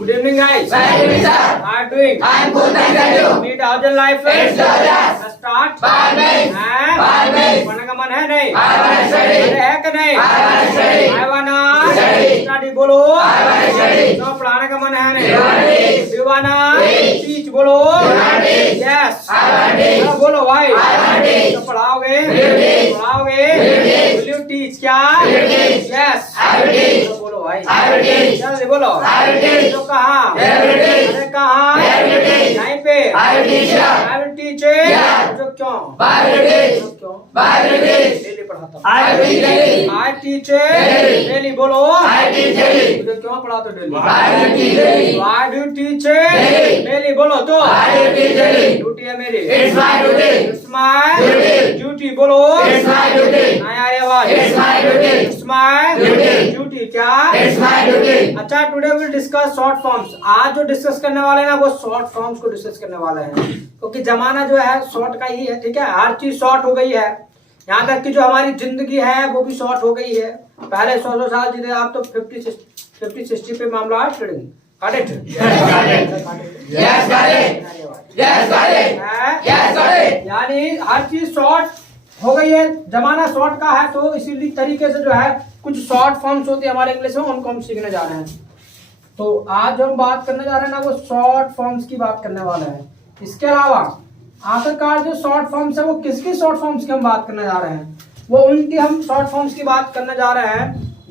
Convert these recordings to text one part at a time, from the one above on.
Good evening, guys. Very good, sir. How are you doing? I am good, thank you. Meet how's your life? It's glorious. Let's start. Balance. Balance. पढ़ने का मन है नहीं? I wanna study. अरे है कि नहीं? I wanna study. I wanna Study. study बोलो. I wanna study. तो पढ़ाने का मन है नहीं? You wanna teach. You wanna Teach. teach बोलो. You wanna teach. Yes. I wanna teach. हाँ, बोलो भाई. I wanna teach. तो पढ़ाओगे? Will you teach? पढ़ाओगे? Will you teach? Will you teach क्या? Will you teach? Yes. I will teach. तो बोलो भाई. I will teach. जल्दी बोलो. I will teach. तो कहाँ? Where will you teach? अरे कहाँ? Where will you teach? यहीं पे. I will teach you. I will teach it. Yeah. जो क्यों? Why will you teach? जो क्यों? Why will you teach? Daily पढ़ाता हूँ. I will teach daily. I teach it. Daily. Daily बोलो. I teach daily. मुझे क्यों पढ़ाते हो daily? Why will you teach daily? Why do you teach it? Daily. Daily बोलो तो. Why will you teach daily? Duty है मेरी. It's my duty. It's my Duty. duty बोलो. It's my duty. नया आवाज. It's my duty. It's my Duty. duty क्या? It's my duty. अच्छा, today will discuss short forms. आज जो discuss करने वाले हैं ना वो शॉर्ट फॉर्म्स को डिस्कस करने वाले हैं, क्योंकि जमाना जो है शॉर्ट का ही है. ठीक है, हर चीज शॉर्ट हो गई है. यहाँ तक कि जो हमारी जिंदगी है वो भी शॉर्ट हो गई है. पहले 100 साल जीते आप तो 50-60 पे मामला है. Trading got it? Yes, got it. Yes, got it. Yes, got it. यानी हर चीज शॉर्ट हो गई है. जमाना शॉर्ट का है, तो इसी तरीके से जो है कुछ शॉर्ट फॉर्म्स होते हैं हमारे इंग्लिश में, उनको हम सीखने जा रहे हैं. तो आज जो हम बात करने जा रहे हैं ना वो शॉर्ट फॉर्म्स की बात करने वाले हैं. इसके अलावा आखिरकार जो शॉर्ट फॉर्म्स है वो किसकी शॉर्ट फॉर्म्स की हम बात करने जा रहे हैं, वो उनकी हम शॉर्ट फॉर्म्स की बात करने जा रहे हैं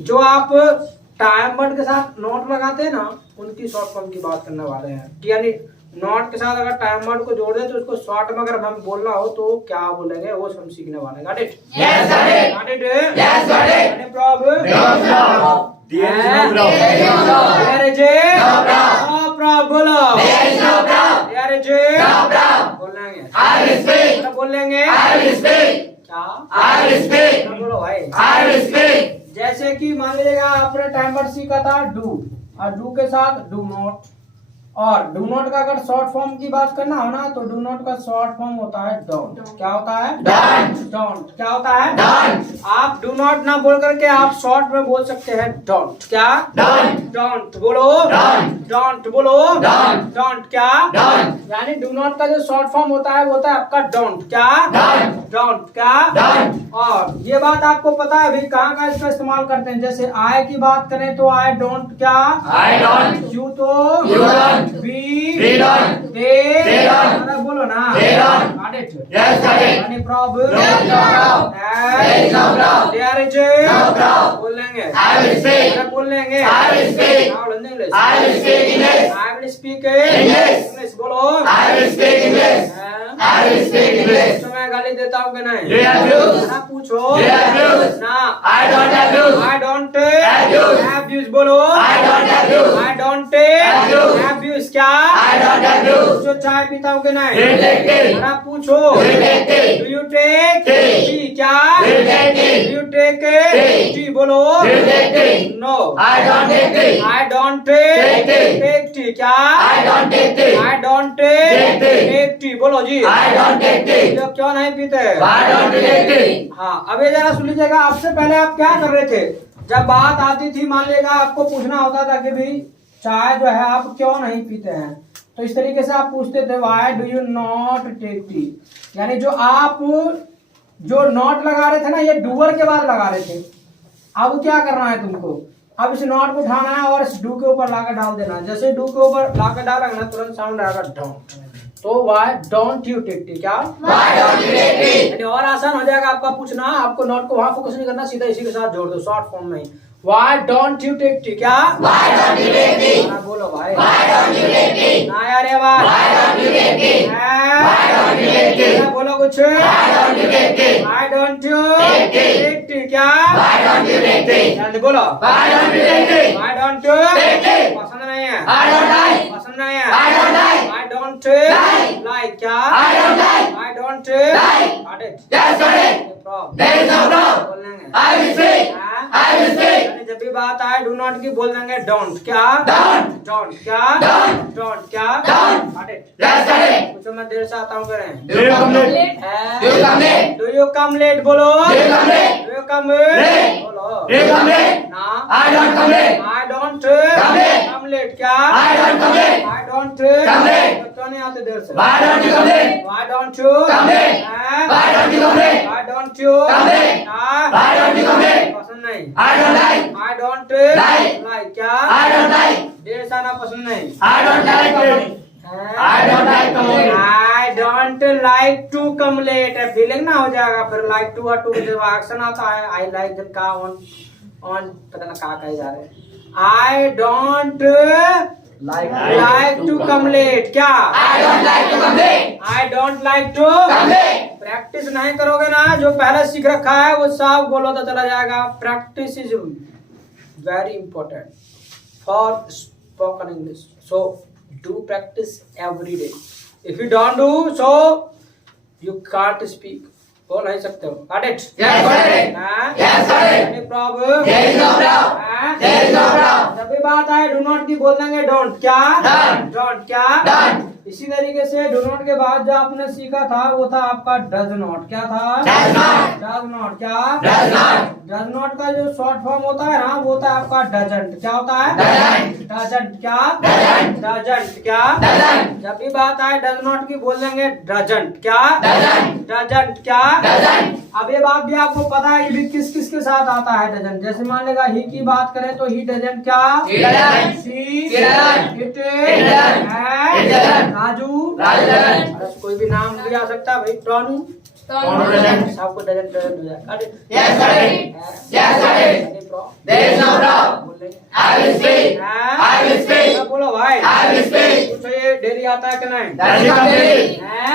जो आप टाइम वर्ड के साथ नोट लगाते हैं ना, उनकी शॉर्ट फॉर्म की बात करने वाले हैं. यानी नोट के साथ अगर टाइम वर्ड को जोड़ दें तो उसको शॉर्ट में अगर हम बोलना हो तो क्या बोलेंगे वो हम सीखने वाले हैं. Got it? Yes, got it. Got it? Yes, got it. Any problem? No problem. There is no problem. There is a No problem. no problem. There is no problem. There is a No problem. बोलेंगे. I will speak. क्या बोलेंगे? I will speak. क्या? I will speak. क्या बोलो भाई? I will speak. जैसे कि मान लीजिएगा आपने टाइम वर्ड सीखा था डू, और डू के साथ डू नॉट. और डू नॉट का अगर शॉर्ट फॉर्म की बात करना हो ना तो डू नॉट का शॉर्ट फॉर्म होता है डोंट. क्या होता है? Don't. डोंट. क्या होता है? Don't. आप डू नॉट ना बोल करके आप शॉर्ट में बोल सकते हैं डोंट. क्या? Don't. डोंट बोलो. Don't. डोंट बोलो. Don't. डोंट क्या? Don't. यानी डू नॉट का जो शॉर्ट फॉर्म होता है वो होता है आपका डोंट. क्या? Don't. डोंट क्या? Don't. और ये बात आपको पता है भी कहाँ का इसका इस्तेमाल करते हैं. जैसे आई की बात करें तो आई डोंट क्या? I don't. यू तो You don't. We don't. They They don't. अरे बोलो ना. They don't. Got it? Yes, got it. Any problem? No problem. There is no problem. There is a No problem. बोल लेंगे. I will speak. अरे बोल लेंगे. I will speak. Now learn English. I will speak English. I will speak English. English बोलो. I will speak English. I will speak English. तो मैं गाली देता हूँ कि नहीं? Do you abuse? ना पूछो. Do you abuse? ना. I don't abuse. I don't Abuse. abuse बोलो. I don't abuse. I don't Abuse. abuse क्या? I don't abuse. जो चाय पीता हूँ कि नहीं? Do you take tea? ना पूछो. Do you take tea? Do you take Tea. tea क्या? Do you take tea? Do you take Tea. tea बोलो. Do you take tea? No. I don't take tea. I don't Take tea. take tea क्या? I don't take tea. I don't Take tea. take tea बोलो जी. I don't take tea. जो क्यों नहीं पीते? Why don't you take tea? हाँ, अब ये जरा सुन लीजिएगा. आपसे पहले आप क्या कर रहे थे? जब बात आती थी मान लीजिएगा आपको पूछना होता था कि भाई चाय जो है आप क्यों नहीं पीते हैं, तो इस तरीके से आप पूछते थे why do you not take tea. यानी जो आप जो नॉट लगा रहे थे ना ये डूअर के बाद लगा रहे थे. अब क्या करना है तुमको? अब इस नॉट को उठाना है और इस डू के ऊपर लाकर डाल देना है. जैसे डू के ऊपर लाकर डालेंगे ना तुरंत साउंड आएगा डोंट. तो why don't you take tea क्या? Why don't you take tea? यानी और आसान हो जाएगा आपका पूछना. आपको नोट को वहां फोकस नहीं करना, सीधा इसी के साथ जोड़ दो शॉर्ट फॉर्म में. Why don't you take tea क्या? Why don't you take tea? हाँ, बोलो भाई. Why don't you take tea? ना यार ये बात. Why don't you take tea? Why don't you take tea? हाँ, बोलो कुछ. Why don't you take tea? Why don't you Take tea. take tea क्या? Why don't you take tea? जल्दी बोलो. Why don't you take tea? Why don't you Take tea. पसंद नहीं है. I don't like. पसंद नहीं है. I don't like. I don't Like. like क्या? I don't like. I don't Like. Got it? Yes, got it. No problem. There is no problem. बोल देंगे. I will speak. हाँ? I will speak. यानी जब भी बात आए डू नॉट की बोल देंगे डोंट क्या? Don't. डोंट क्या? Don't. डोंट क्या? Don't. Got it? Yes, got it. पूछो मैं देर से आता हूँ करें. Do you come late? Do you come late? Do you come late बोलो. Do you come late? Do you come Late. बोलो. Do you come late? ना. I don't come late. I don't Complete. कमलेट क्या I don't complete. I don't Complete. क्यों नहीं आते देर से Why don't you complete? Why don't you Complete. Why don't you complete? Why don't you Complete. Why don't you complete? पसंद नहीं I don't like. I don't Like. like क्या I don't like. देर से आना पसंद नहीं I don't like complete. I don't like complete. I don't like to come late है feeling ना हो जाएगा फिर like to और to के जब एक्शन आता है I like जब का on पता ना कहाँ कहे जा रहे हैं I don't like to come late क्या I don't like to complete. I don't like to Complete. Practice नहीं करोगे ना जो पहले सीख रखा है वो सब बोलो तो चला जाएगा practice is very important for spoken English so do practice every day if you don't do so you can't speak बोल नहीं सकते हो got it Yes, got it. Yes, got it. Any problem There is no problem. There is no problem. जब भी बात आए do not की बोल देंगे डोंट क्या Don't. डोंट क्या Don't. इसी तरीके से डू नॉट के बाद जो आपने सीखा था वो था आपका डज नॉट क्या था Does not. डज नॉट क्या Does not. डज नॉट का जो शॉर्ट फॉर्म होता है ना वो होता है आपका डजंट क्या होता है Doesn't. डजंट क्या Doesn't. डजंट क्या Doesn't. जब भी बात आए डज नॉट की बोल देंगे डजंट क्या Doesn't. डजंट क्या Doesn't. अब ये बात भी आपको पता है कि भी किस किस के साथ आता है डजंट जैसे मान लेगा ही की बात करें तो ही डजंट क्या He doesn't. She He doesn't. It It doesn't. It doesn't. राजू Raju doesn't. अरे कोई भी नाम लिया सकता है भाई टोनू Tonu doesn't. सबको डजंट डजंट हो जाए Yes, got it. Yes, got it. There is no problem. I will speak. I will speak. बोलो भाई I will speak. पूछो ये डेली आता है कि नहीं Does he come daily?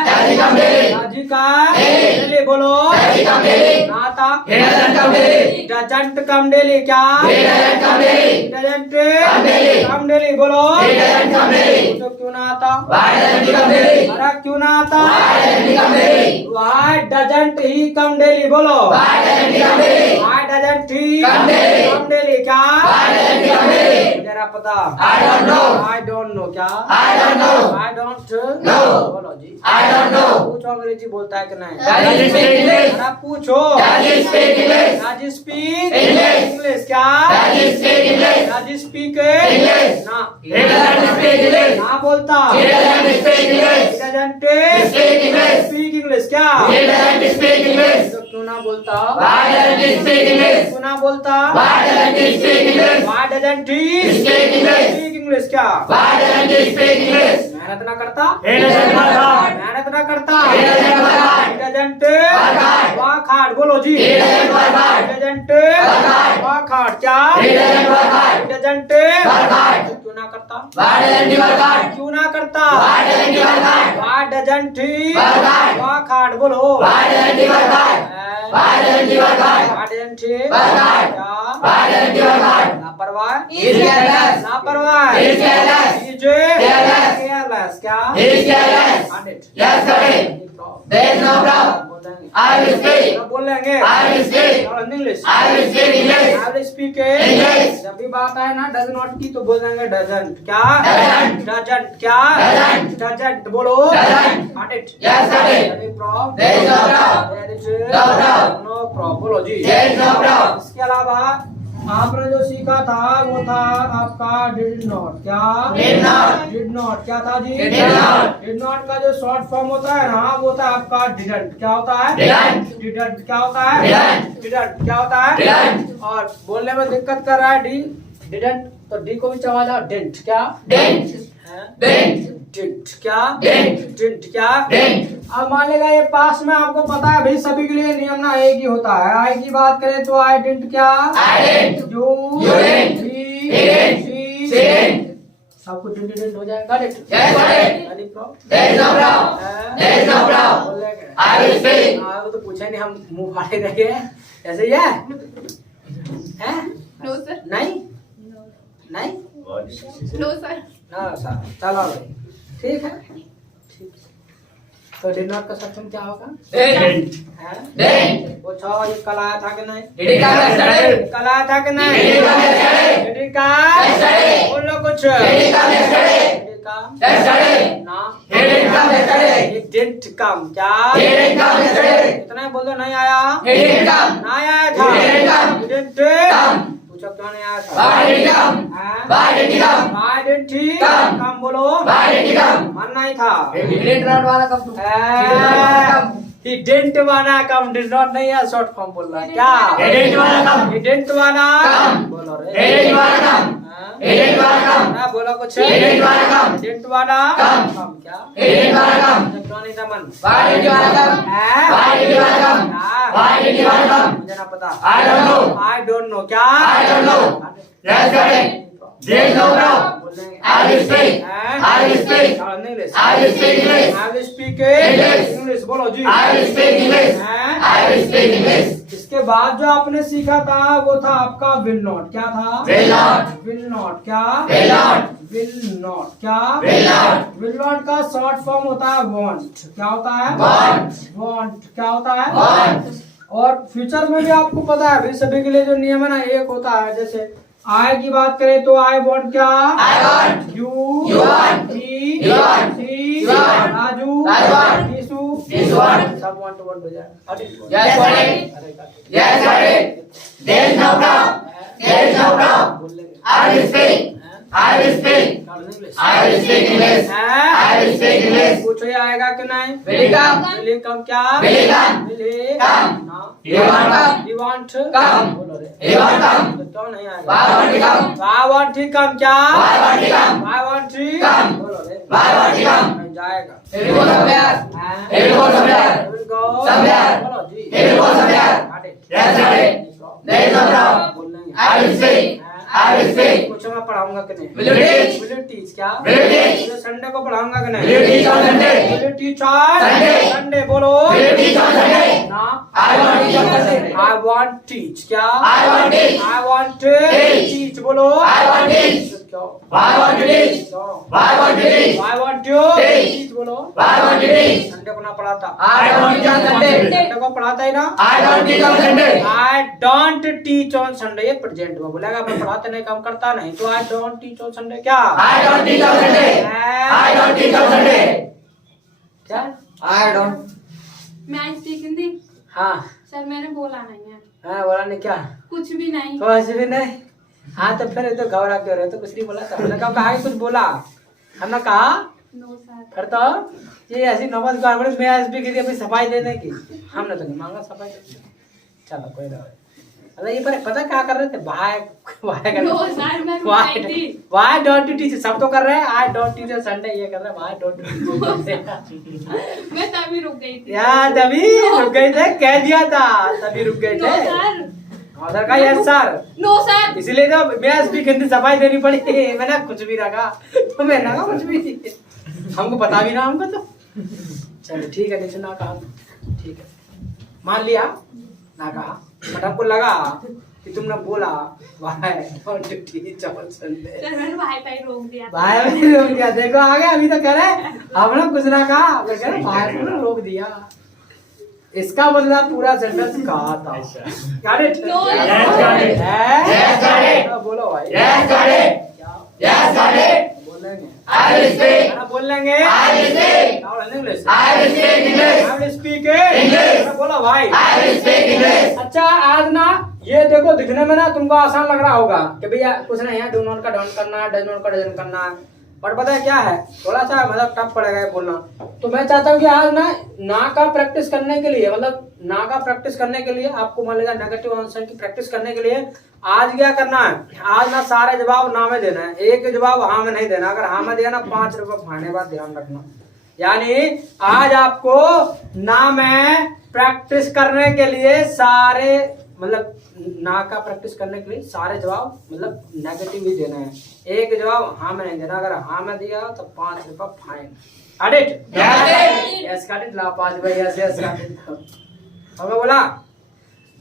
Does he come daily? राजी का Daily. डेली बोलो Does he come daily? ना आता He doesn't come daily. Doesn't come daily क्या He doesn't come daily. Doesn't Come daily. Come daily बोलो He doesn't come daily. पूछो क्यों ना आता Why doesn't he come daily? अरे क्यों ना आता Why doesn't he come daily? Why doesn't he come daily बोलो Why doesn't he come daily? Why doesn't he Come daily. come daily क्या Why doesn't he come daily? जरा पता I don't know. I don't know क्या I don't know. I don't know. बोलो जी I don't know. पूछो अंग्रेजी बोलता है कि नहीं Does he speak English? अरे पूछो Does he speak English? राजी स्पीक English. इंग्लिश क्या Does he speak English? राजी स्पीक English. ना He doesn't speak English. ना बोलता He doesn't speak English. doesn't Speak English. speak English क्या He doesn't speak English. तो क्यों ना बोलता Why doesn't he speak English? क्यों ना बोलता Why doesn't he speak English? Why doesn't he Speak English. speak English क्या Why doesn't he speak English? मेहनत ना करता He doesn't work hard. मेहनत ना करता He doesn't work hard. He doesn't Work hard. work hard बोलो जी He doesn't work hard. He doesn't Work hard. work hard क्या He doesn't work hard. He doesn't Work hard. क्यों ना करता Why doesn't he work hard? क्यों ना करता Why doesn't he work hard? Why doesn't he Work hard. work hard बोलो Why doesn't he work hard? Why doesn't he work hard? Why doesn't he Work hard. क्या Why doesn't he work hard? लापरवाह He is careless. लापरवाह He is careless. He is Careless. careless क्या He is careless. Got it. Yes, got it. There is no problem. I will speak. बोल लेंगे I will speak. English I will speak English. I will speak English. जब भी बात आए ना does not की तो बोल देंगे डजंट क्या Doesn't. डजंट क्या Doesn't. डजंट बोलो Doesn't. Got it. Yes, got it. Any problem? There is no problem. There is No problem. no problem. बोलो जी There is no problem. इसके अलावा आपने जो सीखा था वो था आपका डिड नॉट क्या Did not. डिड नॉट क्या था जी Did not. डिड नॉट का जो शॉर्ट फॉर्म होता है ना वो था आपका डिडंट क्या होता है Didn't. डिडंट क्या होता है Didn't. डिडंट क्या होता है Didn't. और बोलने में दिक्कत कर रहा है डी डिडंट तो डी को भी चबा जाओ डेंट क्या Didn't. Didn't. डिंट क्या Didn't. डिंट क्या Didn't. अब मान लेगा ये पास में आपको पता है भाई सभी के लिए नियम ना एक ही होता है आई की बात करें तो आई डिंट क्या I didn't. You You didn't. She He didn't. She She didn't. सब कुछ डिंट हो जाएगा didn't Yes, got it. There is no problem. There is no problem. I will speak. हाँ वो तो पूछा नहीं हम मुंह फाड़े रह गए ऐसे ही है हैं? No, sir. नहीं नहीं No, sir. हाँ सर चलो भाई ठीक है ठीक तो डिनर का सक्षम क्या होगा Didn't. हैं? Didn't. वो छो ये कल आया था कि नहीं Did he come yesterday? कल आया था कि नहीं Did he come yesterday? DD का Yesterday. बोल लो कुछ Did he come yesterday? DD का Yesterday. ना He didn't come yesterday. He didn't come क्या He didn't come yesterday. इतना ही बोल दो नहीं आया He didn't come. नहीं आया था He didn't come. He didn't Come. पूछो क्यों कहाँ नहीं आया था? Identity come. Identity come. Identity Come. कम बोलो। Identity come. मन नहीं था। He did not wanna come to. He did not wanna come. He didn't wanna come, did not नहीं है, शॉर्ट फॉर्म बोल रहा है क्या? He didn't wanna come. He didn't wanna Come. बोलो रे। He didn't wanna come. हाँ? He didn't wanna come. हाँ, बोलो कुछ। He didn't wanna come. He didn't wanna Come. come क्या? He didn't wanna come. मुझे क्यों नहीं था मन? Why did you wanna come? हैं? Why did you wanna come? क्या? Why did you wanna come? मुझे ना पता। I don't know. I don't know क्या? I don't know. That's correct. There is no problem. बोलेंगे। I will speak. हैं? I will speak. और English. I will speak English. I will speak English. English बोलो जी। I will speak English. हैं? I will speak English. इसके बाद जो आपने सीखा था वो था आपका will not क्या था? Will not. will not क्या? Will not. will not क्या? Will not. will not का शॉर्ट फॉर्म होता है want क्या होता है? Want. want क्या होता है? Want. और फ्यूचर में भी आपको पता है भी सभी के लिए जो नियम है ना एक होता है। जैसे I की बात करें तो I want क्या? I want. You want. he You want. she You want. Raju I want. Tissue This want. सब want हो जाए। Yes, correct. Yes, correct. There is no problem. There is no problem. बोल लेंगे। I will speak. I will speak. I will speak English. I will speak English. पूछो ये आएगा कि नहीं? Will he come? will he come क्या? Will he come? will he Come. हाँ। You want come? you want Come. बोलो रे। You want come? तो क्यों नहीं आएगा? Why want he come? I want he come क्या? Why want he come? I want he Come. बोलो रे। Why want he come? नहीं जाएगा। He will go somewhere. हाँ। He will go somewhere. He will go Somewhere. बोलो जी। He will go somewhere. got it। Yes, correct. There is no problem. बोल लेंगे। I will speak. I will speak. पूछो मैं पढ़ाऊंगा कि नहीं? Will you teach? will you teach क्या? Will you teach? मुझे संडे को पढ़ाऊंगा कि नहीं? Will you teach on Sunday? will you teach on Sunday? Sunday बोलो। Will you teach on Sunday? ना I want teach on Sunday. I want teach क्या? I want teach. I want Teach. teach बोलो। I want teach. क्यों? Why want to teach? क्यों? Why want to teach? I want to Teach. teach बोलो। Why want to teach? Sunday को ना पढ़ाता। I don't teach on Sunday. Sunday को पढ़ाता ही ना। I don't teach on Sunday. I don't teach on Sunday। ये present में बोलेगा मैं पढ़ाते नहीं काम करता नहीं तो I don't teach on Sunday क्या? I don't teach on Sunday. I don't teach on Sunday. क्या? I don't. मैं आज सीख हिंदी हाँ सर मैंने बोला नहीं है हाँ बोला नहीं क्या? कुछ भी नहीं कुछ भी नहीं। हाँ तो फिर ये तो घबरा क्यों रहे तो कुछ नहीं बोला था हमने कहा कि कुछ बोला हमने कहा नो सर फिर तो ये ऐसी नौबत गवर्नमेंट में आज भी की अपनी सफाई देने की हमने तो नहीं मांगा सफाई देने की। चलो कोई ना अरे ये पर पता क्या कर रहे थे वाई नो सर मैं रुक गई थी वाई डोंट यू टीच सब तो कर रहे हैं आई डोंट टीच संडे ये कर रहे हैं वाई डोंट यू मैं तभी रुक गई थी यार तभी रुक गए थे कह दिया था तभी रुक गए नो थे सर ऑर्डर का यस सर नो सर इसीलिए तो मैं भी गंदी सफाई देनी पड़ी मैंने कुछ भी रखा तो मैंने कहा कुछ भी हमको पता भी ना हमको तो चलो ठीक है नहीं ना कहा ठीक है मान लिया ना कहा बट हमको लगा कि तुमने बोला सर मैंने वाईफाई रोक दिया था। भाई मैंने रोक दिया देखो आगे अभी तो कह रहे हमने कुछ ना कहा मैं कह रहा भाई ने रोक दिया इसका मतलब पूरा सेंटेंस कहा था got it? No, Yes, got it. Yes, got it. हाँ, बोलो भाई Yes, got it. क्या Yes, got it. बोल लेंगे I will speak. हाँ, बोल लेंगे I will speak. English I will speak English. I will speak English. हाँ, बोलो भाई I will speak English. अच्छा आज ना ये देखो दिखने में ना तुमको आसान लग रहा होगा कि भैया कुछ नहीं है डू नॉट का डोंट करना है डज नॉट का डजन करना है पर पता है क्या है थोड़ा सा मतलब टफ पड़ेगा ये बोलना तो मैं चाहता हूँ कि आज ना का प्रैक्टिस करने के लिए मतलब ना का प्रैक्टिस करने के लिए आपको मान लीजिए नेगेटिव आंसर की प्रैक्टिस करने के लिए आज क्या करना है आज ना सारे जवाब ना में देना है एक जवाब हाँ में नहीं देना अगर हाँ में दिया ना 5 रुपए फाड़ने बाद ध्यान रखना यानी आज आपको ना में प्रैक्टिस करने के लिए सारे मतलब ना का प्रैक्टिस करने के लिए सारे जवाब मतलब नेगेटिव ही देना है एक जवाब हाँ में नहीं देना अगर हाँ में दिया तो 5 रुपए fine got it? Yes, got it? ला 5 भाई yes got it हमें बोला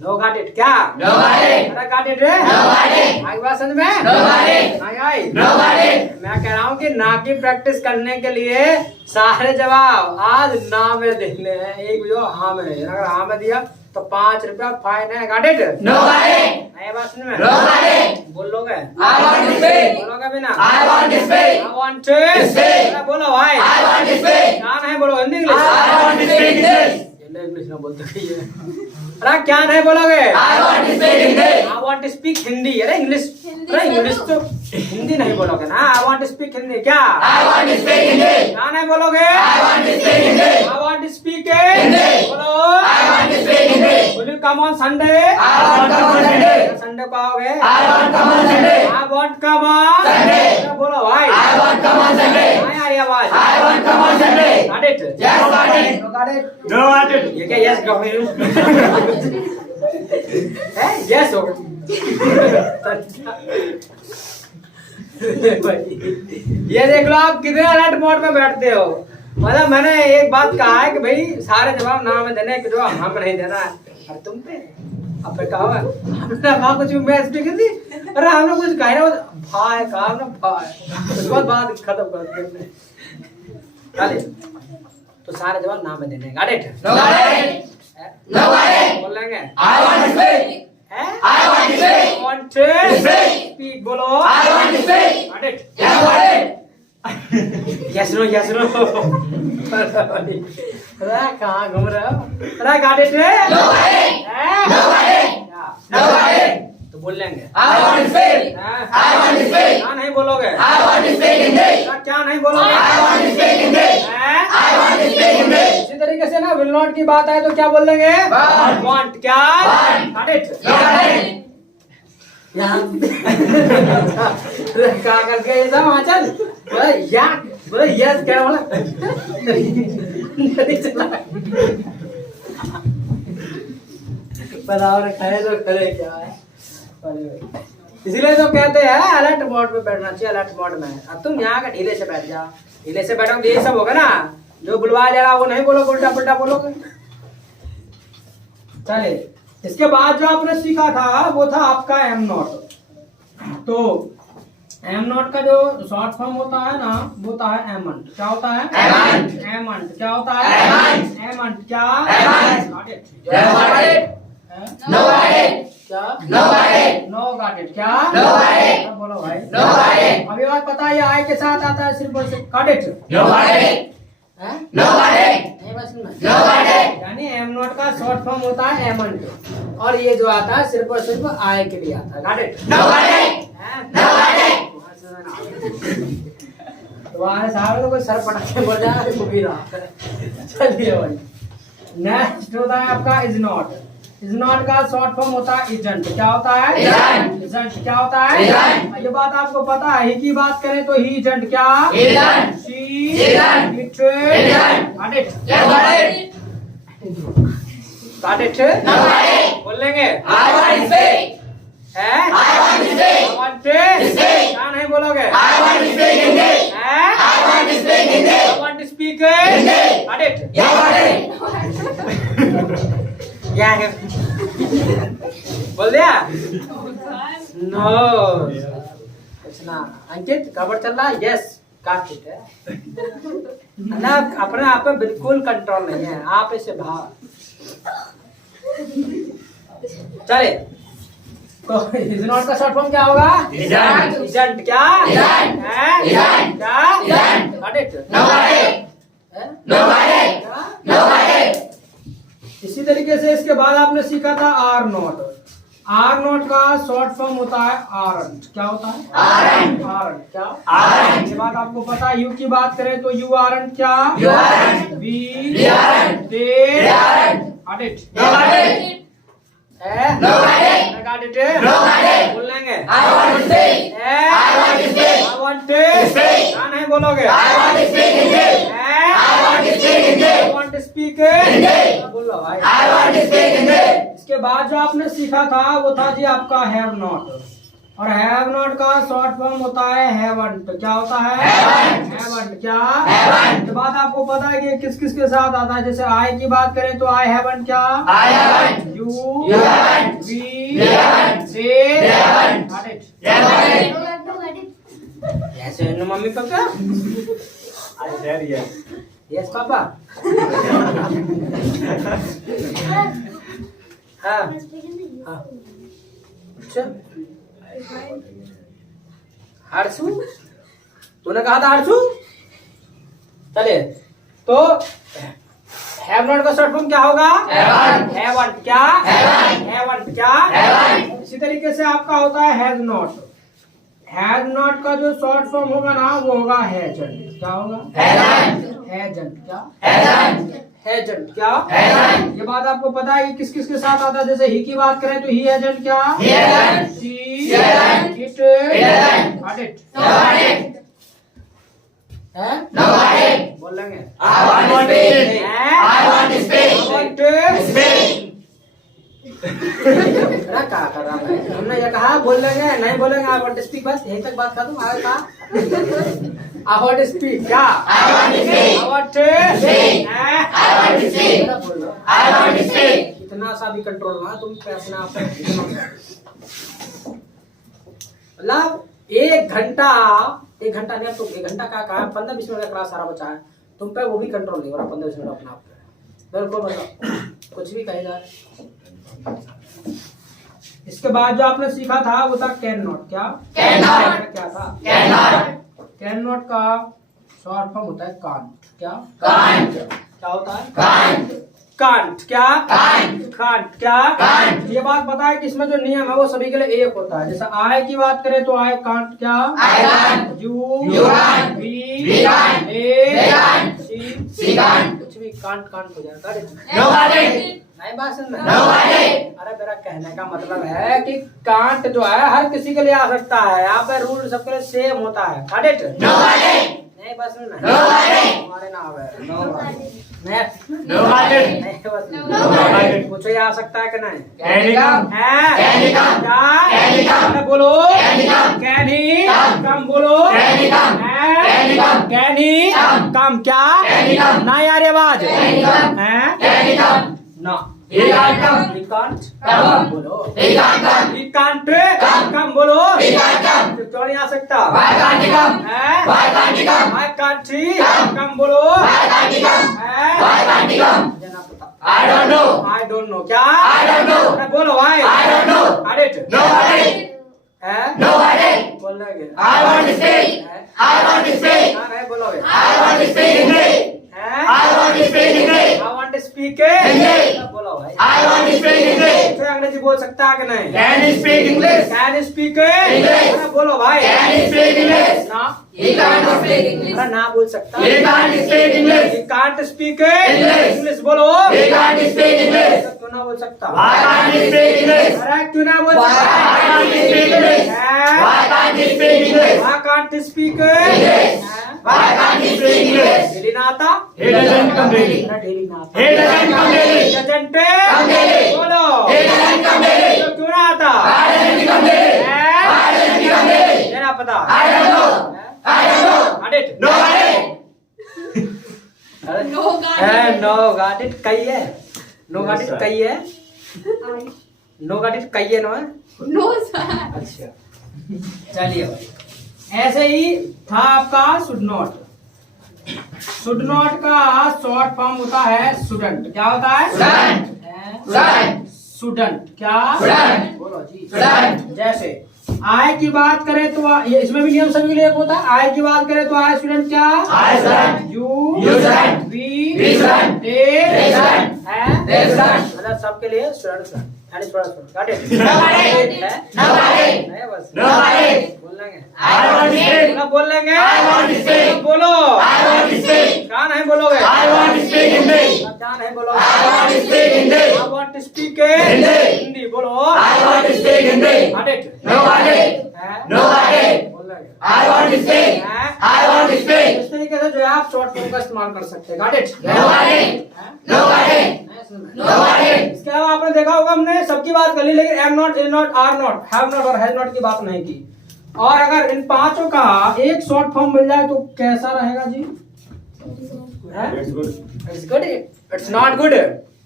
नो got it क्या No got it. अरे got it रे No got it. आई बात समझ में No got it. नहीं आई No got it. मैं कह रहा हूँ कि ना की प्रैक्टिस करने के लिए सारे जवाब आज ना में देने हैं एक जो हाँ में नहीं अगर हाँ में दिया तो 5 रुपया फाइन है got it? No got it. नहीं बात समझ में No got it. बोलोगे I want to speak. बोलोगे बिना I want to speak. I want to speak. अरे बोलो भाई I want to speak. क्या नहीं बोलो Hindi English I want to speak English. English ना बोलते कहिए अरे क्या नहीं बोलोगे? I want to speak Hindi. I want to speak Hindi. अरे इंग्लिश, अरे इंग्लिश तो हिंदी नहीं बोलोगे ना। I want to speak Hindi क्या? I want to speak Hindi. क्या नहीं बोलोगे? I want to speak Hindi. I want to speak Hindi बोलो। I want to speak Hindi. Will you come on Sunday? I want come on Sunday. Sunday को आओगे? I want come on Sunday. I want come on Sunday. अरे बोलो भाई। I want come on Sunday. हाँ यार ये आवाज। I want come on Sunday. Got it? Yes, got it. Got it? No, got it. ये क्या yes got it? है yes हो ये देख लो आप कितने अलर्ट मोड में बैठते हो। मतलब मैंने एक बात कहा है कि भाई सारे जवाब ना में देने के जो हम नहीं देना है। अरे तुम पे अब पे कहा हमने कहा कुछ मैच भी कर दी। अरे हमने कुछ कहा ना भाई कहा ना भाई उसके बाद बात खत्म कर देते। चलिए तो सारे जवाब ना में देने गाट it. No, got it. No, got it. बोल लेंगे I want to speak. I want to speak. want to Speak. speak बोलो I want to speak. got it Yes, got it. yes no अरे कहाँ घूम रहे हो अरे got it No, got it. No, got it. No, got it. तो बोल लेंगे I want to speak. I want to speak. क्या नहीं बोलोगे I want to speak Hindi. क्या नहीं बोलोगे I want to speak Hindi. I want to speak Hindi. इसी तरीके से ना विल नॉट की बात आए तो क्या बोल देंगे Want. want क्या Want. got it No, got it. यहाँ क्या करके ये सब वहाँ चल बोले यस क्या बोला नहीं चला बताओ रे खाए तो करे क्या है इसीलिए तो कहते हैं अलर्ट मोड में बैठना चाहिए अलर्ट मोड में। अब तुम यहाँ का ढीले से बैठ जाओ ढीले से बैठोगे यही सब होगा ना जो बुलवा जा रहा वो नहीं बोलो उल्टा पुल्टा बोलोगे। चलिए इसके बाद जो आपने सीखा था वो था आपका एम नॉट। तो एम नॉट का जो शॉर्ट फॉर्म होता है ना वो होता है एमंट। क्या होता है Amount. एमंट क्या होता है Amount. एमंट क्या Amount. Got it. Yes, got it. No, got it. क्या No, got it. No got it क्या No, got it. क्या बोलो भाई No, got it. अभी बात पता है ये आई के साथ आता है सिर्फ और सिर्फ got it No, got it. है No, got it. नहीं बस में No, got it. यानी एम नॉट का शॉर्ट फॉर्म होता है एमंट और ये जो आता है सिर्फ और सिर्फ आई के लिए आता है got it No, got it. No, got it. तुम्हारे सामने तो कोई सर पटा के बोल रहा है भी रहा चलिए भाई नेक्स्ट होता है आपका इज नॉट का शॉर्ट फॉर्म होता है इजेंट। क्या होता है Agent. इजेंट क्या होता है Agent. ये बात आपको पता है ही की बात करें तो ही एजेंट क्या Agent. She Agent. It Agent. Got it Yes, got it. Got it No, got it. बोल लेंगे I want to speak. है I want to speak. want to Speak. क्या नहीं बोलोगे I want to speak Hindi. है I want to speak Hindi. I want to speak Hindi. got it Yes, got it. क्या है बोल दिया no कुछ ना अंकित खबर चल रहा है यस काट है ना अपने आप पे बिल्कुल कंट्रोल नहीं है आप इसे भाव चले तो इज नॉट का शॉर्ट फॉर्म क्या होगा Agent. एजेंट क्या Agent. है Agent. क्या Agent. Got it No, got it. No, got it. No, got it. इसी तरीके से इसके बाद आपने सीखा था आर नॉट का शॉर्ट फॉर्म होता है आरंट। क्या होता है Aren't. आरंट क्या Aren't. ये बात आपको पता है यू की बात करें तो यू आरंट क्या You aren't. We We aren't. They They aren't. Got it No, got it. No, got it. Got it No, got it. बोल लेंगे I want to speak. I want to speak. I want to Speak. क्या नहीं बोलोगे I want to speak Hindi. I want to speak Hindi. I want to speak Hindi. बोलो भाई I want to speak Hindi. इसके बाद जो आपने सीखा था वो था जी आपका हैव नॉट और हैव नॉट का शॉर्ट फॉर्म होता है हैवंट। क्या होता है Haven't. हैवंट क्या Haven't. तो बात आपको पता है कि किस किस के साथ आता है। जैसे आई की बात करें तो आई हैवंट क्या I haven't. You You haven't. We They haven't. They They haven't. Got it Yes, got it. ऐसे है ना mummy papa I said yes. Yes papa हाँ हाँ अच्छा हर्षू तूने कहा था हर्षू चले तो हैव नॉट का शॉर्ट फॉर्म क्या होगा? Haven't. हैवंट क्या? Haven't. हैवंट क्या? Haven't. इसी तरीके से आपका होता है हैज नॉट। हैज नॉट का जो शॉर्ट फॉर्म होगा ना वो होगा हैजंट। क्या होगा? Hasn't. हैजंट क्या? Hasn't. हैजंट क्या? Hasn't. ये बात आपको पता है कि किस किस के साथ आता है? जैसे ही की बात करें तो ही हैजंट क्या? He hasn't. She hasn't. it hasn't. got it No, got it. है? No, got it. बोल लेंगे I want to speak. I want to speak. want to Speak. क्या कर रहा है? हमने ये कहा बोल लेंगे नहीं बोलेंगे आई वांट टू स्पीक बस यहीं तक बात खत्म आगे कहा आई वांट टू स्पीक क्या I want to speak. I want to Speak. I want to speak. बोल लो I want to speak. इतना सा भी कंट्रोल ना तुम पे अपने आप मतलब एक घंटा नहीं अब तो 1 घंटा का कहा 15-20 मिनट का क्लास सारा बचा है तुम पे वो भी कंट्रोल नहीं हो रहा 15-20 मिनट अपने आप पे बिल्कुल मतलब कुछ भी कहेगा। इसके बाद जो आपने सीखा था वो था कैन नॉट क्या? Cannot. क्या था? Cannot. कैन नॉट का शॉर्ट फॉर्म होता है कांट क्या? Can't. क्या होता है? Can't. कांट क्या? Can't. कांट क्या? Can't. ये बात बताए कि इसमें जो नियम है वो सभी के लिए एक होता है। जैसे आय की बात करें तो आय कांट क्या? I can't. You You can't. We can't. They can't. She can't. कुछ भी कांट कांट हो जाएगा। No, got it. नहीं बात सुन No, got it. अरे मेरा कहने का मतलब है कि कांट जो है हर किसी के लिए आ सकता है। यहाँ पे रूल सबके लिए सेम होता है। Got it? No, got it. नहीं बस सुन No, got it. हमारे नाम है नेक्स्ट No, got it. नहीं बस No, got it. कुछ ही आ सकता है कि नहीं? Can he come? है Can he come? क्या? Can he come? अरे बोलो Can he come? Can he Come. कम बोलो Can he come? Can he come? Can he Come. कम क्या? Can he come? ना यार ये आवाज Can he come? है Can he come? ना He can't come. He can't Come. बोलो He can't come. He can't Come. कम बोलो He can't come. क्यों नहीं आ सकता? Why can't he come? है Why can't he come? Why can't he Come. कम बोलो Why can't he come? है Why can't he come? मुझे ना पता I don't know. I don't know क्या? I don't know. अरे बोलो why I don't know. Edit No, got it. है No, got it. बोल रहे I want to speak. I want to speak. हाँ नहीं बोलोगे I want to speak English. है I want to speak English. I want to speak English. बोलो भाई I want to speak English. फिर अंग्रेजी बोल सकता है कि नहीं? Can you speak English? Can you speak English. अरे बोलो भाई Can you speak English? ना He can't speak English. अरे ना बोल सकता He can't speak English. He can't speak English. English बोलो He can't speak English. क्यों ना बोल सकता? Why can't he speak English? अरे क्यों ना बोल Why can't he speak English? Why can't he speak English? Why can't he speak English. Why can't he speak English? Daily ना आता? He doesn't come daily. अरे डेली ना आता He doesn't come daily. Doesn't Come daily. बोलो He doesn't come daily. तो क्यों ना आता? Why doesn't he come daily? Why doesn't he come daily? ये ना पता I don't know. I don't know. Edit No, got it. No, got है it. No got it कई है नो गॉट इट कई है नो गॉट इट कई है नो है No, sir. अच्छा चलिए भाई ऐसे ही था आपका शुड नॉट का शॉर्ट फॉर्म होता है स्टूडेंट क्या होता है Student. स्टूडेंट क्या Student. बोलो जी Student. जैसे आय की बात करें तो ये इसमें भी नियम सभी के लिए एक होता है आय की बात करें तो आय स्टूडेंट क्या I student. You You student. We student. they student. है They student. मतलब सबके लिए स्टूडेंट यानी student got it? No, got it. है? No, got it. नहीं बस No, got it. बोल लेंगे I want to speak. बोला बोल लेंगे I want to speak. बोलो I want to speak. क्या नहीं बोलोगे I want to speak English. क्या नहीं बोलोगे I want to speak English. I want to speak Hindi. Hindi बोलो I want to speak Hindi. got it? No, got it. है? No, got it. बोल लेंगे I want to speak. I want to speak. इस तरीके से जो है आप शॉर्ट फॉर्म का इस्तेमाल कर सकते हैं got it? No, got it. है? No, got it. नहीं सुन रहे? No, got it. इसके अलावा आपने देखा होगा हमने सबकी बात कर ली लेकिन am not is not are not have not और हैज नॉट की बात नहीं की और अगर इन पांचों का एक शॉर्ट फॉर्म मिल जाए तो कैसा रहेगा जी It's good. It's good it's not good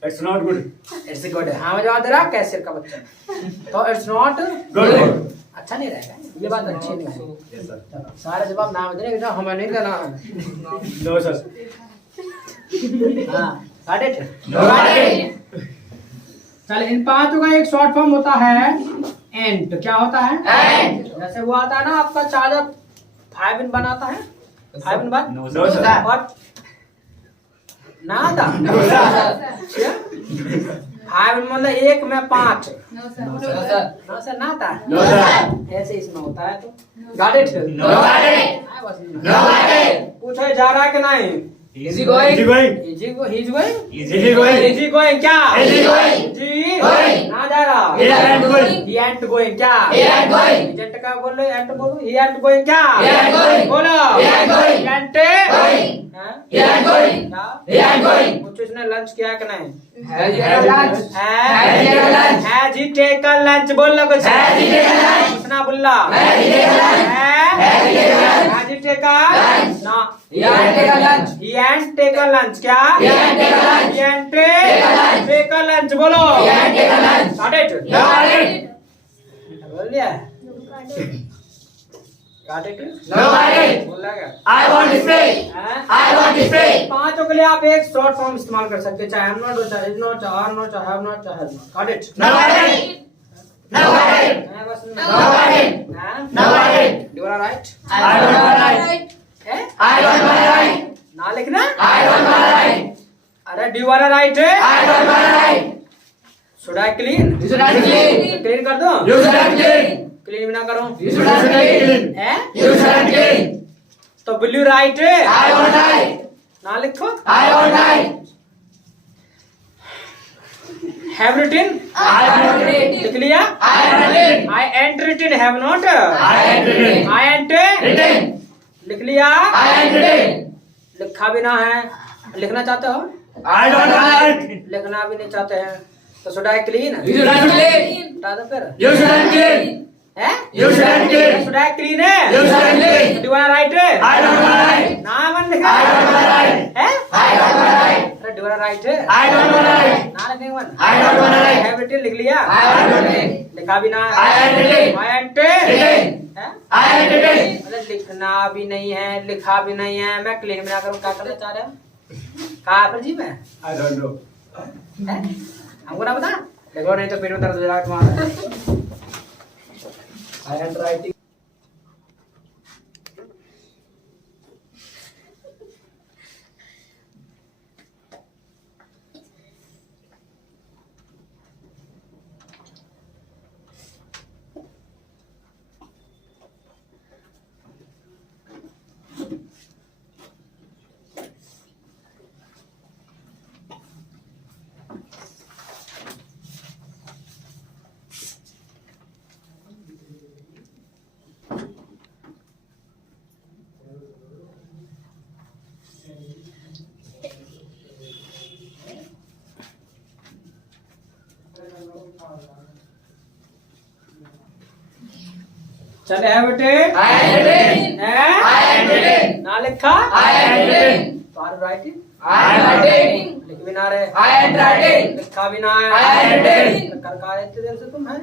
It's not good. It's good हाँ मैं जवाब दे रहा कैसे का बच्चा तो इट्स नॉट Good. अच्छा नहीं रहेगा ये बात अच्छी नहीं है Yes, sir. चलो, सारे जवाब नाम देने जो हमें नहीं देना है No, sir. हाँ got it? No, got it. चल इन पांचों का एक शॉर्ट फॉर्म होता है एंड क्या होता है And. जैसे वो आता है ना आपका चार्जर 5 इन बनाता है 5 इन बन No, sir. और ना था फाइव मतलब एक में 5 नो सर नो सर ना सर ना था नो सर ऐसे इसमें होता है तो got it no got it no got it पूछे जा रहा है कि नहीं easy going Easy going. Easy को he's going Easy going. Easy going क्या Easy going. जी Going. ना जा रहा He ain't going. He ain't going क्या He ain't going. एजेंट का बोल रहे एंट बोलो ही एंट गोइंग क्या He ain't going. बोलो He ain't going. He ant Going. हैं? He ain't going. क्या He ain't going. कुछ उसने लंच किया कि नहीं Has he had a lunch? Has he had a lunch? Has he taken lunch बोल लो कुछ Has he taken lunch? कुछ ना बोलना Has he taken lunch? Has he taken lunch? Has he taken Lunch. ना He ain't taken lunch. He ant taken lunch क्या He ain't taken lunch. He ant Taken lunch. Taken lunch बोलो He ain't taken lunch. Got it No got it. बोल दिया got it No got it. बोला क्या I want to speak. हैं? I want to speak. पांचों के लिए आप एक शॉर्ट फॉर्म इस्तेमाल कर सकते हैं चाहे एम नॉट हो चाहे इज नॉट चाहे आर नॉट चाहे हैव नॉट चाहे has not got it No got it. No got it. बस No got it. No got it. Do are write I don't want to write. है I don't want to write. ना लिखना I don't want to write. अरे do are right है I don't want to write. Should I clean You should not clean. Clean कर दो You should not clean. Clean भी ना करो You should not clean. है You should not clean. तो will you write है I won't write. ना लिखो I won't write. Have written I won't read. लिख लिया I have written. I ain't written have not I have written. I ain't Written. लिख लिया I have written. लिखा भी ना है लिखना चाहते हो I don't write. लिखना भी नहीं चाहते हैं तो should I clean You should not clean. बता दो फिर You should not clean. है You should not clean. Should I clean है You should not clean. Do I right है I don't want to write. ना मन लिखा I don't want to write. है I don't want to write. अरे do I right है I don't want to write. ना लिखने मन I don't want to write. Have written लिख लिया I have written. लिखा भी ना I have written. I ain't Written. है I have written. मतलब लिखना भी नहीं है लिखा भी नहीं है मैं क्लीन भी ना करूं क्या करना चाह रहे हो कहा पर जी मैं I don't know. है? हमको ना बता देखो नहीं तो पेट में दर्द हो जाएगा तुम्हारा आई एम राइटिंग चले है बेटे I have written. हैं? I have written. ना लिखा I have written. तुम्हारी राइटिंग I am writing. लिख भी ना रहे I am writing. लिखा भी ना है I am written. कर का इतने देर से तुम है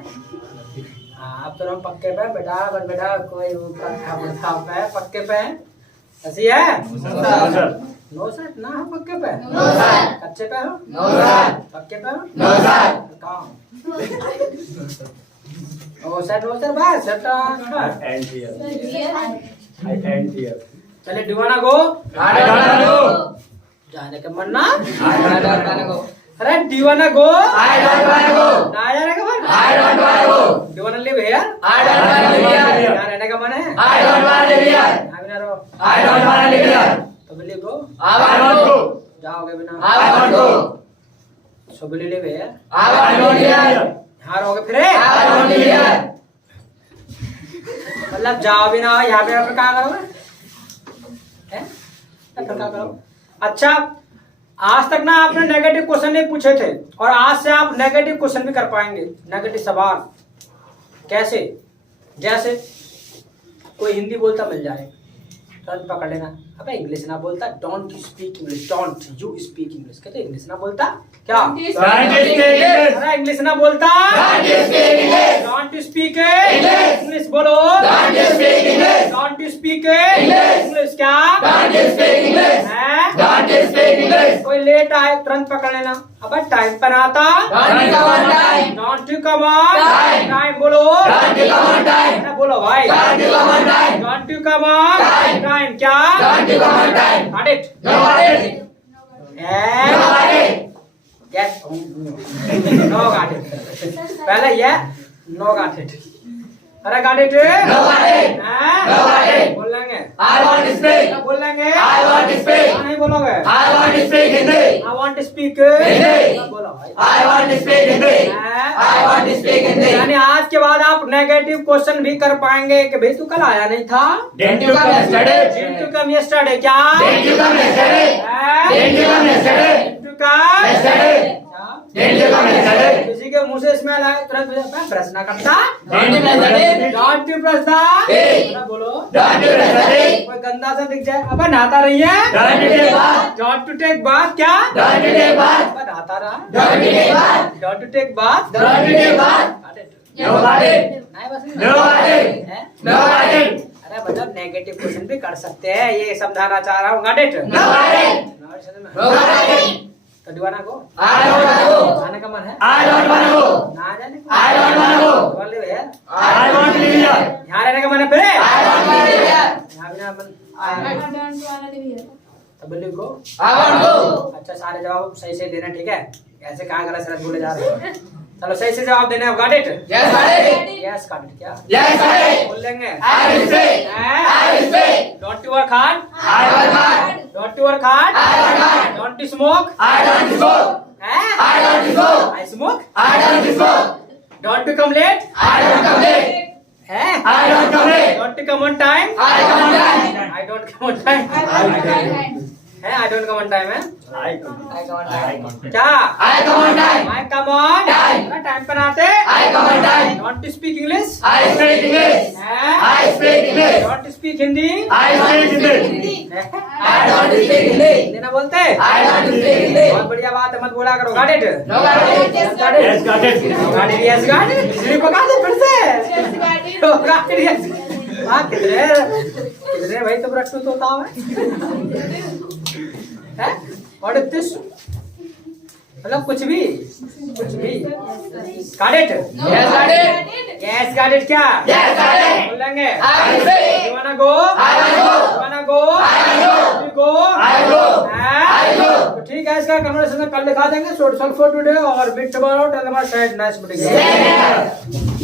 हाँ अब तो हम पक्के पे बेटा बन बेटा कोई पक्का पक्का पे पक्के पे ऐसी है No, sir. नो सर ना हो पक्के पे No, sir. कच्चे पे हो No, sir. पक्के पे हो No, sir. कहाँ ओ सर नो सर बस सेटा I end here. I end here. चले डुवाना गो I don't want to go. जाने का मन ना I don't want to go. अरे दीवाना गो I don't want to go. ना जाने का मन I don't want to go. दीवाना लिव है यार I don't want to live here. यहाँ रहने का मन है I don't want to live here. यहाँ भी ना रहो I don't want to live here. तो बिल्ली को I want to go. जाओगे बिना I want to go. सो बिल्ली लिव है यार I want to live here. यहाँ रहोगे फिर I want to live here. मतलब जाओ भी ना यहाँ पे फिर क्या करोगे हैं? फिर क्या करोगे अच्छा आज तक ना आपने नेगेटिव क्वेश्चन नहीं पूछे थे और आज से आप नेगेटिव क्वेश्चन भी कर पाएंगे नेगेटिव सवाल कैसे जैसे कोई हिंदी बोलता मिल जाए तुरंत पकड़ लेना अबे इंग्लिश ना बोलता don't speak English don't you speak English कहते इंग्लिश ना बोलता क्या अरे इंग्लिश ना बोलता डोंट स्पीक इंग्लिश बोलो डोंट स्पीक इंग्लिश क्या है कोई लेट आए तुरंत पकड़ लेना अब टाइम पर आता don't you come on time बोलो बोलो भाई don't you come on time क्या got it No got it. Yes. No got it. पहले ये no got it. अरे got it? No got it. No got it. बोल लेंगे. I want to speak. बोल लेंगे. I want to speak. नहीं बोलोगे. I want to speak Hindi. I want to speak. Hindi. बोलो भाई. I want to speak Hindi. I want to speak Hindi. यानी आज के बाद आप नेगेटिव क्वेश्चन भी कर पाएंगे कि भाई तू कल आया नहीं था. Didn't you come yesterday? Didn't you come yesterday? क्या? Didn't you come yesterday? Didn't you come yesterday? Didn't you come? Yesterday. Didn't you come yesterday? किसी के मुंह से स्मेल आए तुरंत ब्रश ना करता. Didn't you brush the teeth? Don't you brush the? Hey. बोलो. Don't you brush the teeth? कोई गंदा सा दिख जाए अब नहाता रही है. Don't you take bath? Don't to take bath क्या? Don't you take bath? अब नहाता रहा. Don't you take bath? Don't to take bath. Don't you take bath? No got it. नहीं बस No got it. है? No got it. अरे मतलब negative question भी कर सकते हैं ये समझाना चाह रहा हूँ. Got it? No got it. No got it. तो दीवाना को I don't wanna go. आने का मन है. I don't wanna go. ना जाने को. I don't wanna go. बोल ले भैया. I want to live here. यहाँ रहने का मन है फिर. I want to live here. यहाँ बिना मन. तो बोलिए को. I want to go. अच्छा सारे जवाब सही सही देना ठीक है. ऐसे कहाँ गलत सलत बोले जा रहे हो. चलो सही से जवाब देना है. Got it? Yes, got it. Yes, got it क्या? Yes, got it. बोल लेंगे. I will speak. I will speak. Don't you work hard. I work hard. Don't you work hard. I work hard. Don't you smoke. I don't smoke. I don't smoke. I smoke. I don't smoke. Don't you come late. I don't come late. I don't come late. Don't you come on time. I come on time. I don't come on time. I don't come on time है. I come. I come on I time. come. क्या? I come on time. I come on Time. time पर आते. I come on time. Don't you speak English. I speak English. I speak English. Don't you speak Hindi. I speak Hindi. I don't speak Hindi. Hindi ना बोलते. I don't speak Hindi. बहुत बढ़िया बात है मत बोला करो. Got it? No got it. Yes, got it. Yes, got it. Got it. Yes, got it. इसलिए पका दे फिर से. Got it. Yes. हाँ कितने भाई तुम रट्टू तोता है? What is this? मतलब कुछ भी. Got it? Yes, got it. Yes, got it क्या? Yes, got it. बोल लेंगे. I will speak. You wanna go? I will go. You wanna go? I will go. You go? I will go. हाँ? I will go. तो ठीक है इसका conversation कल लिखा देंगे. So for today or bit tomorrow. Tell them about nice meeting. Same here.